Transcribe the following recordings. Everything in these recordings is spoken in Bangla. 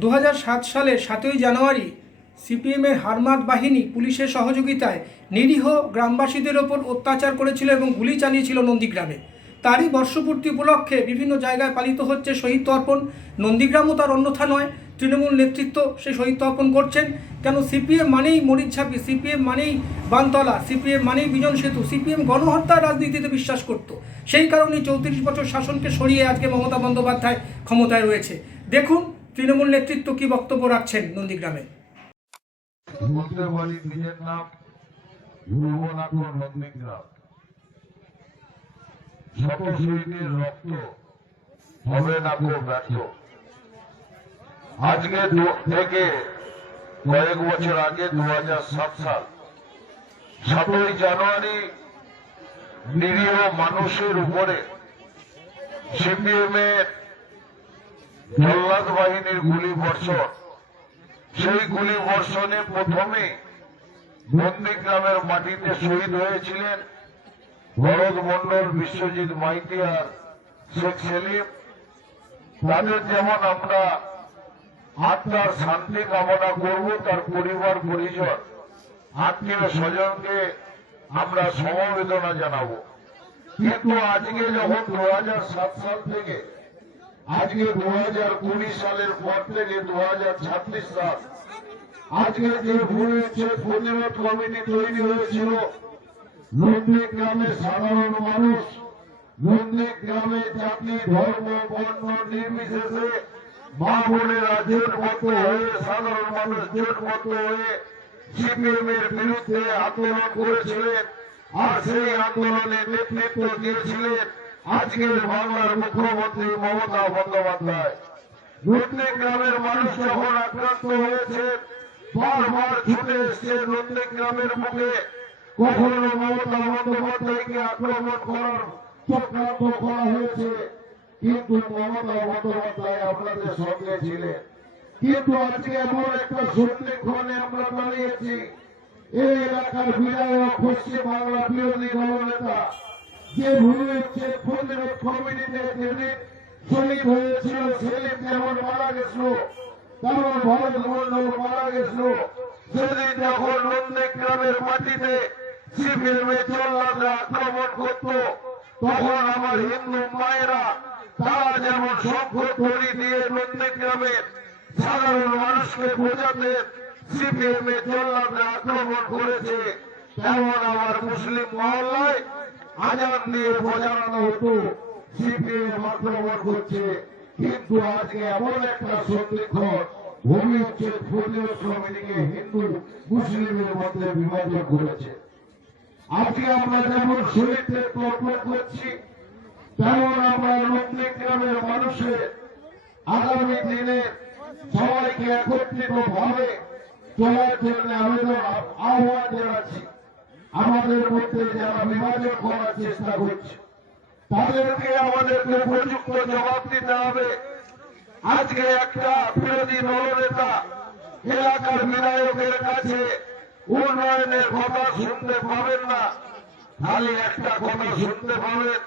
দু হাজার সাত সালের সাতই জানুয়ারি সিপিএমের হারমাত বাহিনী পুলিশের সহযোগিতায় নিরীহ গ্রামবাসীদের ওপর অত্যাচার করেছিল এবং গুলি চালিয়েছিল নন্দীগ্রামে। তারই বর্ষপূর্তি উপলক্ষে বিভিন্ন জায়গায় পালিত হচ্ছে শহীদ তর্পণ। নন্দীগ্রামও তার অন্যথা নয়, তৃণমূল নেতৃত্ব সে শহীদ তর্পণ করছেন। কেন সিপিএম মানেই মরিচঝাপি সিপিএম মানেই বানতলা, সিপিএম মানেই বিজন সেতু, সিপিএম গণহত্যার রাজনীতিতে বিশ্বাস করত। সেই কারণেই চৌত্রিশ বছর শাসনকে সরিয়ে আজকে মমতা বন্দ্যোপাধ্যায় ক্ষমতায় রয়েছে। দেখুন তৃণমূল নেতৃত্ব কি বক্তব্য রাখছেন নন্দীগ্রামে? বলতে পারি নিজের নাম নন্দীগ্রাম। শহীদের রক্ত হবে না আজকে থেকে কয়েক বছর আগে দু সাল, সাতই জানুয়ারি নিরীহ মানুষের উপরে সিপিএম এর জল্লাদ বাহিনীর গুলি বর্ষণ সেই গুলি বর্ষণে প্রথমে নন্দীগ্রামের মাটিতে শহীদ হয়েছিলেন ভরত মন্ডল বিশ্বজিৎ মাইতি আর শেখ সেলিম। তাদের যেমন আমরা আত্মার শান্তি কামনা করব, তার পরিবার, পরিজন, আত্মীয় স্বজনকে আমরা সমবেদনা জানাব। কিন্তু আজকে যখন দু সাল থেকে আজকে দু হাজার কুড়ি সালের পর থেকে দু হাজার ছাব্বিশ সাল। আজকে যে ভূমিচ্ছে প্রতিরোধ কমিটি তৈরি হয়েছিল, নন্দী গ্রামের সাধারণ মানুষ, নন্দী গ্রামে জাতি, ধর্ম, বর্ণ নির্বিশেষে মা বোনেরা জোটবদ্ধ হয়ে, সাধারণ মানুষ জোটবদ্ধ হয়ে সিপিএম এর বিরুদ্ধে আন্দোলন করেছিলেন। আর সেই আন্দোলনে নেতৃত্ব দিয়েছিলেন আজকের বাংলার মুখ্যমন্ত্রী মমতা বন্দ্যোপাধ্যায়। নন্দী গ্রামের মানুষ যখন আক্রান্ত হয়েছে, বারবার ছুটে এসছে নন্দী গ্রামের মুখে কখনো মমতা বন্দ্যোপাধ্যায়কে আক্রমণ করার চক্রান্ত করা হয়েছে, কিন্তু মমতা বন্দ্যোপাধ্যায় আপনাদের সঙ্গে ছিলেন। কিন্তু আজকে এমন একটা সন্ধিক্ষণে আমরা দাঁড়িয়েছি এই এলাকার বিধায়ক পশ্চিম বাংলা বিরোধী দলনেতা যে হচ্ছে প্রতিরোধ কমিটিতে যেদিন শহীদ হয়েছিল সেদিন যেমন মারা গেছিল, তেমন ভরত মন্ডল মারা গেছিল। সেদিন যখন নন্দীগ্রামের মাটিতে আক্রমণ করত, তখন আমার হিন্দু মায়েরা তারা যেমন দিয়ে নন্দীগ্রামের সাধারণ মানুষকে বোঝাতেন আক্রমণ করেছে, তেমন আমার মুসলিম মহল্লায় আজান দিয়ে বোঝানো হতো, সিপিএম আক্রমণ করছে। কিন্তু আজকে এমন একটা সন্ধিক্ষণ ভূমি হচ্ছে প্রতিরোধ কমিটিকে হিন্দু মুসলিমের মধ্যে বিভাজন করেছে। আজকে আমরা যেমন শহীদদের তর্পণ করছি, তেমন আমরা নন্দীগ্রামের মানুষের আগামী দিনে সবাইকে একত্রিত ভাবে চলার জন্য আবেদন, আহ্বান জানাচ্ছি। আমাদের মধ্যে যারা বিভাজন করার চেষ্টা করছে, তাদেরকে আমাদেরকে উপযুক্ত জবাব দিতে হবে। আজকে একটা বিরোধী দলনেতা এলাকার বিধায়কের কাছে উন্নয়নের কথা শুনতে পাবেন না, খালি একটা কথা শুনতে পাবেন,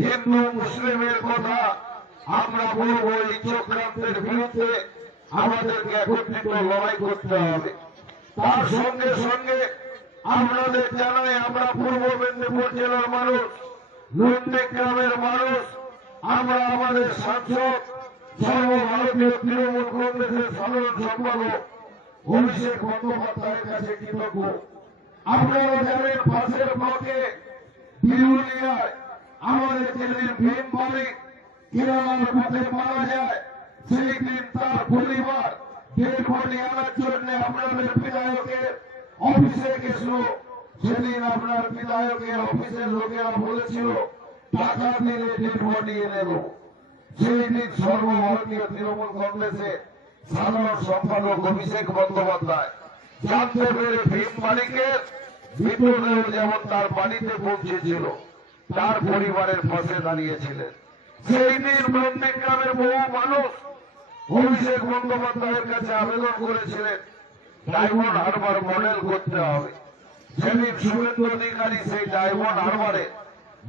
হিন্দু মুসলিমের কথা আমরা বলব এই চক্রান্তের বিরুদ্ধে আমাদেরকে একত্রিত লড়াই করতে হবে। তার সঙ্গে সঙ্গে আপনাদের জানাই আমরা পূর্ব মেদিনীপুর জেলার মানুষ নন্দী গ্রামের মানুষ, আমরা আমাদের সাংসদ, সর্বভারতীয় তৃণমূল কংগ্রেসের সাধারণ সম্পাদক অভিষেক বন্দ্যোপাধ্যায়ের কাছে কৃতজ্ঞ। আপনারা জানেন, পাশের ব্লকে আমাদের যেদিন ভীম মালিক কিরানার পথে মারা যায়। সেই দিন তার পরিবার দেড় আনার জন্য আপনাদের বিধায়কের অফিসে গেছিল, সেদিন আপনার বিধায়কের অফিসের লোকেরা বলেছিল, টাকা দিলে নির্ভর নিয়ে নেব। সেই দিন সর্বভারতীয় তৃণমূল কংগ্রেসের সাধারণ সম্পাদক অভিষেক বন্দ্যোপাধ্যায় জানতে পেরে ভীম মালিকের মৃতদেহ যেমন তার বাড়িতে পৌঁছেছিল, তার পরিবারের পাশে দাঁড়িয়েছিলেন। সেই দিন নন্দীগ্রামের বহু মানুষ অভিষেক বন্দ্যোপাধ্যায়ের কাছে আবেদন করেছিলেন ডায়মন্ড হারবার মডেল করতে হবে। সেদিন অধিকারী সেই ডায়মন্ড হারবারে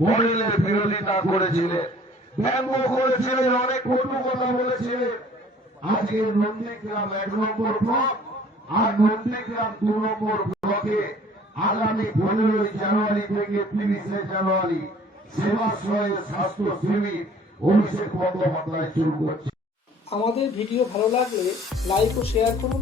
মডেলের বিরোধিতা করেছিলেন ব্যঙ্গ করেছিলেন, অনেক কটু কথা বলেছিলেন। আজকে নন্দীগ্রাম এক নম্বর ব্লক, আর নন্দীগ্রাম দু নম্বর ব্লকে আগামী পনেরোই জানুয়ারি থেকে তিরিশে জানুয়ারি সেবাশ্রয়ের স্বাস্থ্য শিবির অভিষেক বন্দ্যোপাধ্যায় শুরু করছে। আমাদের ভিডিও ভালো লাগলে লাইক ও শেয়ার করুন।